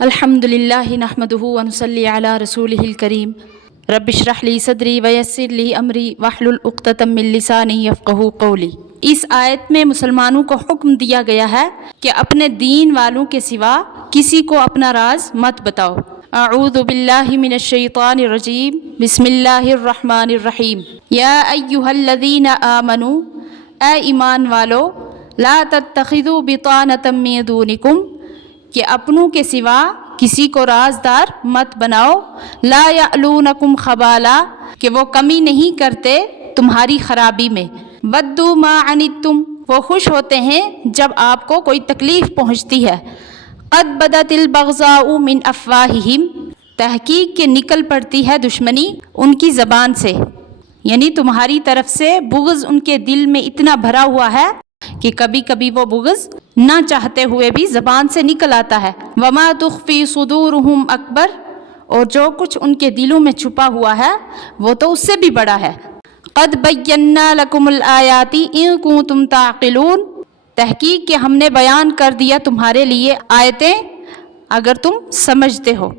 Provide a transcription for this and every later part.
الحمدللہ نحمدہ ونصلی علی رسولہ الکریم رب اشرح لی صدری ویسر لی امری واحلل عقدۃ من لسانی یفقہوا قولی۔ اس آیت میں مسلمانوں کو حکم دیا گیا ہے کہ اپنے دین والوں کے سوا کسی کو اپنا راز مت بتاؤ۔ اعوذ باللہ من الشیطان الرجیم، بسم اللہ الرحمن الرحیم۔ یا ایہا الذین آمنوا، اے ایمان والو، لا تتخذوا بطانۃ من دونکم، کہ اپنوں کے سوا کسی کو رازدار مت بناؤ، لا یعلونکم خبالا، کہ وہ کمی نہیں کرتے تمہاری خرابی میں، ودوا ما عنتم، وہ خوش ہوتے ہیں جب آپ کو کوئی تکلیف پہنچتی ہے، قد بدت البغضاء من افواہہم، تحقیق کہ نکل پڑتی ہے دشمنی ان کی زبان سے، یعنی تمہاری طرف سے بغض ان کے دل میں اتنا بھرا ہوا ہے کہ کبھی کبھی وہ بغض نہ چاہتے ہوئے بھی زبان سے نکل آتا ہے۔ وما تخفی صدورہم اکبر، اور جو کچھ ان کے دلوں میں چھپا ہوا ہے وہ تو اس سے بھی بڑا ہے۔ قد بینا لکم الآیات ان کنتم تعقلون، تحقیق کہ ہم نے بیان کر دیا تمہارے لیے آیتیں اگر تم سمجھتے ہو۔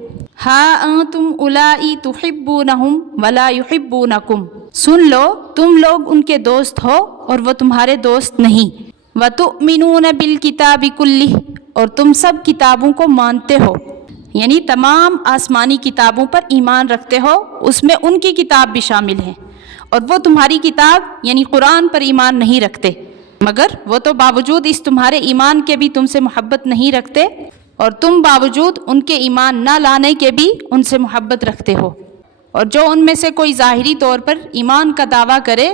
ہا انتم اولائی تحبونہم ولا یحبونکم، سن لو تم لوگ ان کے دوست ہو اور وہ تمہارے دوست نہیں۔ وتؤمنون بالکتاب کلہ، اور تم سب کتابوں کو مانتے ہو، یعنی تمام آسمانی کتابوں پر ایمان رکھتے ہو، اس میں ان کی کتاب بھی شامل ہے، اور وہ تمہاری کتاب یعنی قرآن پر ایمان نہیں رکھتے، مگر وہ تو باوجود اس تمہارے ایمان کے بھی تم سے محبت نہیں رکھتے، اور تم باوجود ان کے ایمان نہ لانے کے بھی ان سے محبت رکھتے ہو۔ اور جو ان میں سے کوئی ظاہری طور پر ایمان کا دعویٰ کرے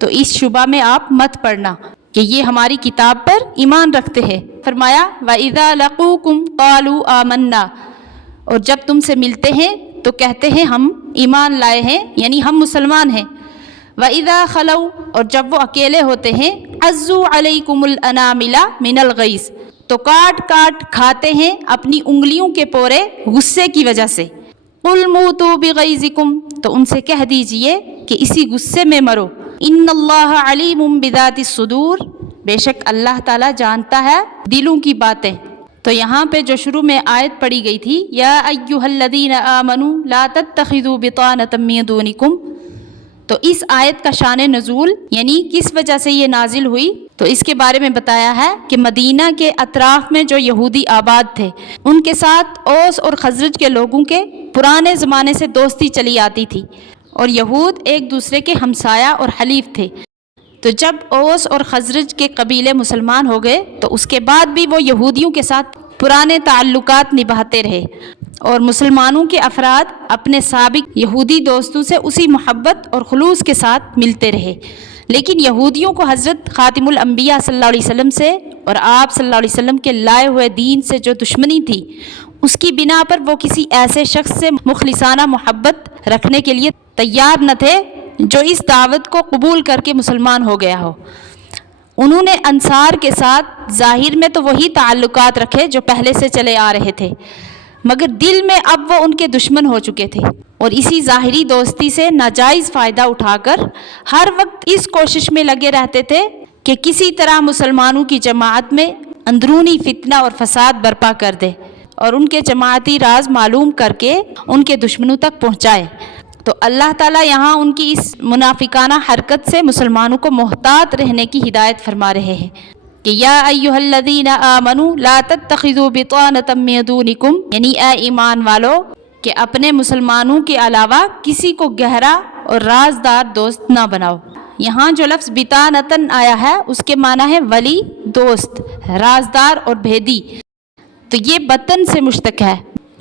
تو اس شبہ میں آپ مت پڑنا کہ یہ ہماری کتاب پر ایمان رکھتے ہیں۔ فرمایا وَإِذَا لَقُوكُمْ قَالُوا آمَنَّا، اور جب تم سے ملتے ہیں تو کہتے ہیں ہم ایمان لائے ہیں، یعنی ہم مسلمان ہیں۔ وَإِذَا خَلَوْا، اور جب وہ اکیلے ہوتے ہیں، عَزُّوا عَلَيْكُمُ الْأَنَامِلَ مِنَ الْغَيْظِ، تو کاٹ کاٹ کھاتے ہیں اپنی انگلیوں کے پورے غصے کی وجہ سے۔ قُلْ مُوتُوا بِغَيْظِكُمْ، تو ان سے کہہ دیجئے کہ اسی غصے میں مرو۔ ان اللہ علیم بذات الصدور، بے شک اللہ تعالیٰ جانتا ہے دلوں کی باتیں۔ تو یہاں پہ جو شروع میں آیت پڑھی گئی تھی، یا ایھا الذین آمنوا لا تتخذوا بطانۃ من دونکم، تو اس آیت کا شان نزول یعنی کس وجہ سے یہ نازل ہوئی، تو اس کے بارے میں بتایا ہے کہ مدینہ کے اطراف میں جو یہودی آباد تھے ان کے ساتھ اوس اور خزرج کے لوگوں کے پرانے زمانے سے دوستی چلی آتی تھی، اور یہود ایک دوسرے کے ہمسایہ اور حلیف تھے۔ تو جب اوس اور خزرج کے قبیلے مسلمان ہو گئے تو اس کے بعد بھی وہ یہودیوں کے ساتھ پرانے تعلقات نبھاتے رہے، اور مسلمانوں کے افراد اپنے سابق یہودی دوستوں سے اسی محبت اور خلوص کے ساتھ ملتے رہے، لیکن یہودیوں کو حضرت خاتم الانبیاء صلی اللہ علیہ وسلم سے اور آپ صلی اللہ علیہ وسلم کے لائے ہوئے دین سے جو دشمنی تھی، اس کی بنا پر وہ کسی ایسے شخص سے مخلصانہ محبت رکھنے کے لیے تیار نہ تھے جو اس دعوت کو قبول کر کے مسلمان ہو گیا ہو۔ انہوں نے انصار کے ساتھ ظاہر میں تو وہی تعلقات رکھے جو پہلے سے چلے آ رہے تھے، مگر دل میں اب وہ ان کے دشمن ہو چکے تھے، اور اسی ظاہری دوستی سے ناجائز فائدہ اٹھا کر ہر وقت اس کوشش میں لگے رہتے تھے کہ کسی طرح مسلمانوں کی جماعت میں اندرونی فتنہ اور فساد برپا کر دے، اور ان کے جماعتی راز معلوم کر کے ان کے دشمنوں تک پہنچائے۔ تو اللہ تعالیٰ یہاں ان کی اس منافقانہ حرکت سے مسلمانوں کو محتاط رہنے کی ہدایت فرما رہے ہیں کہ یا ایھا الذین آمنوا لا تتخذوا بطانۃ من دونکم، یعنی اے ایمان والو کہ اپنے مسلمانوں کے علاوہ کسی کو گہرا اور رازدار دوست نہ بناؤ۔ یہاں جو لفظ بطانۃ آیا ہے اس کے معنی ہے ولی، دوست، رازدار اور بھیدی۔ تو یہ بطن سے مشتق ہے،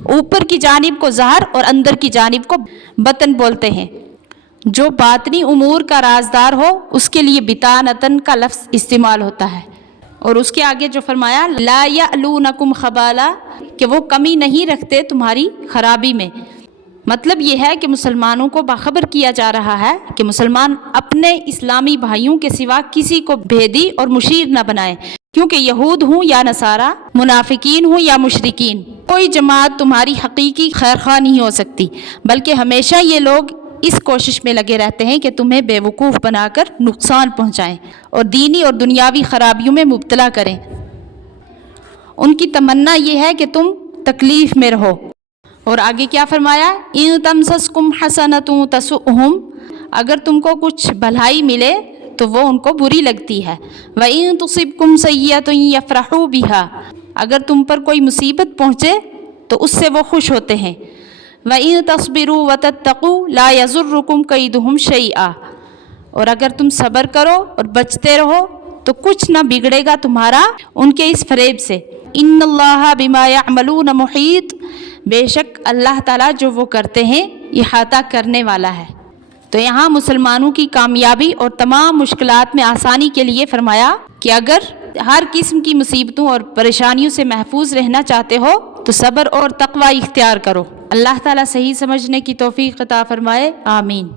اوپر کی جانب کو ظہر اور اندر کی جانب کو بطن بولتے ہیں۔ جو باطنی امور کا رازدار ہو اس کے لیے بطانۃ کا لفظ استعمال ہوتا ہے، اور اس کے آگے جو فرمایا لا یعلونکم خبالا، کہ وہ کمی نہیں رکھتے تمہاری خرابی میں، مطلب یہ ہے کہ مسلمانوں کو باخبر کیا جا رہا ہے کہ مسلمان اپنے اسلامی بھائیوں کے سوا کسی کو بھیدی اور مشیر نہ بنائے، کیونکہ یہود ہوں یا نصارہ، منافقین ہوں یا مشرکین، کوئی جماعت تمہاری حقیقی خیرخواہ نہیں ہو سکتی، بلکہ ہمیشہ یہ لوگ اس کوشش میں لگے رہتے ہیں کہ تمہیں بے وقوف بنا کر نقصان پہنچائیں اور دینی اور دنیاوی خرابیوں میں مبتلا کریں۔ ان کی تمنا یہ ہے کہ تم تکلیف میں رہو۔ اور آگے کیا فرمایا؟ ان تمسسکم حسنۃ تسؤہم، اگر تم کو کچھ بھلائی ملے تو وہ ان کو بری لگتی ہے۔ وَإِن تُصِبْكُمْ سَيِّئَةٌ يَفْرَحُوا بِهَا، اگر تم پر کوئی مصیبت پہنچے تو اس سے وہ خوش ہوتے ہیں۔ وَإِن تَصْبِرُوا وَتَتَّقُوا لَا يَضُرُّكُمْ كَيْدُهُمْ شَيْئًا، اور اگر تم صبر کرو اور بچتے رہو تو کچھ نہ بگڑے گا تمہارا ان کے اس فریب سے۔ ان اللہ بما یعملون محیط، بے شک اللہ تعالیٰ جو وہ کرتے ہیں احاطہ کرنے والا ہے۔ تو یہاں مسلمانوں کی کامیابی اور تمام مشکلات میں آسانی کے لیے فرمایا کہ اگر ہر قسم کی مصیبتوں اور پریشانیوں سے محفوظ رہنا چاہتے ہو تو صبر اور تقوی اختیار کرو۔ اللہ تعالیٰ صحیح سمجھنے کی توفیق عطا فرمائے، آمین۔